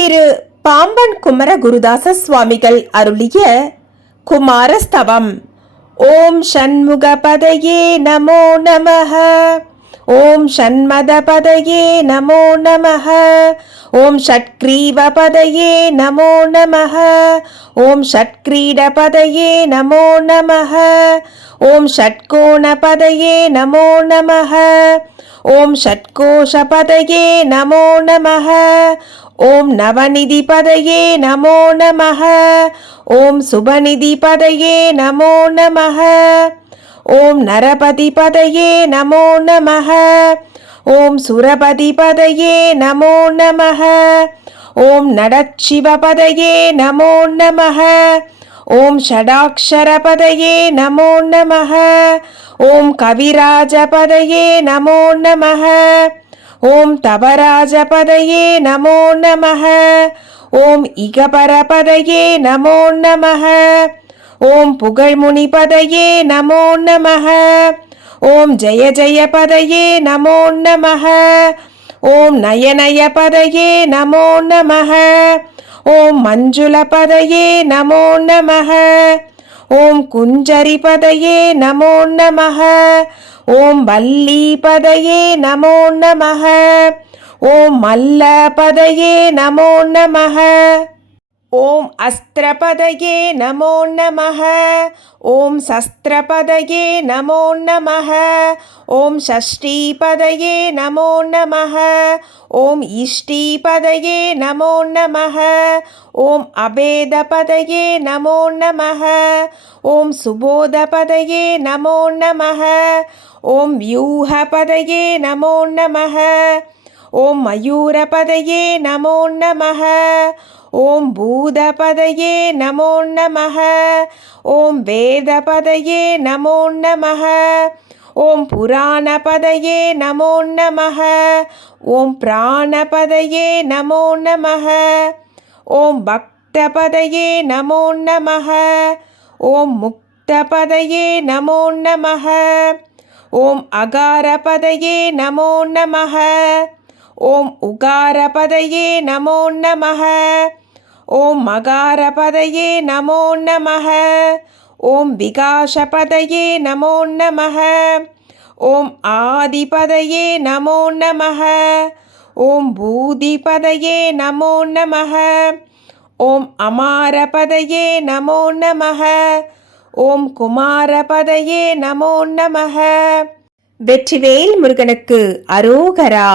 திரு பாம்பன் குமர குருதாச சுவாமிகள் அருளிய குமாரஸ்தவம். ஓம் ஷண்முகபதயே நமோ நமः ஓம் ஷண்மத பதையே நமோ நமः ஓம் ஷட்கிரீவ பதையே நமோ நமः ஓம் ஷட்கிரீட பதையே நமோ நமः ஓம் ஷட்கோண பதையே நமோ நமः ஓம் ஷட்கோஷபதயே நமோ நமः ஓம் நவநிதிபதயே நமோ நமः ஓம் சுபநிதிபதயே நமோ நமः ஓம் நரபதிபதயே நமோ நமः ஓம் சுரபதிபதயே நமோ நமः ஓம் நடச்சிவபதயே நமோ நமः ஓம் ஷடாக்ஷரபதயே நமோ நமः ஓம் கவிராஜபதயே நமோ நமः ஓம் தபராஜபதயே நமோ நமः ஓம் இகபரபதயே நமோ நமः ஓம் புகழ்முனிபதயே நமோ நமः ஓம் ஜெய ஜெய பதயே நமோ நமः ஓம் நயநய பதயே நமோ நமः ஓம் மஞ்சுள பதயே நமோ நமக ஓம் குஞ்சரி பதயே நமோ நமக ஓம் வல்லி பதயே நமோ நமக ஓம் மல்ல பதயே நமோ நமக ஓம் அஸ்திரபதையே நமோ நமः ஓம் சஸ்திரபதையே நமோ நமः ஓம் ஷஷ்டீபதயே நமோ நமः ஓம் இஷ்டீபதயே நமோ நமः ஓம் அபேதபதையே நமோ நமः ஓம் சுபோதபதையே நமோ நமः ஓம் வியூஹபதயே நமோ நமः ஓம் மயூரபதையே நமோ நமः ஓம் பூதபதையே நமோ நமः ஓம் வேதபதையே நமோ நமः ஓம் புராணபதையே நமோ நமः ஓம் பிராணபதையே நமோ நமः ஓம் பக்தபதையே நமோ நமः ஓம் முக்தபதையே நமோ நமः ஓம் அகாரபதையே நமோ நமः ஓம் உகாரபதையே நமோ நமः ஓம் மகாரபதையே நமோ நமக ஓம் விகாஷபதையே நமோ நமக ஓம் ஆதிபதையே நமோ நமக ஓம் பூதிபதையே நமோ நமக ஓம் அமாரபதையே நமோ நமக ஓம் குமாரபதையே நமோ நமக வெற்றிவேல் முருகனுக்கு அரோகரா.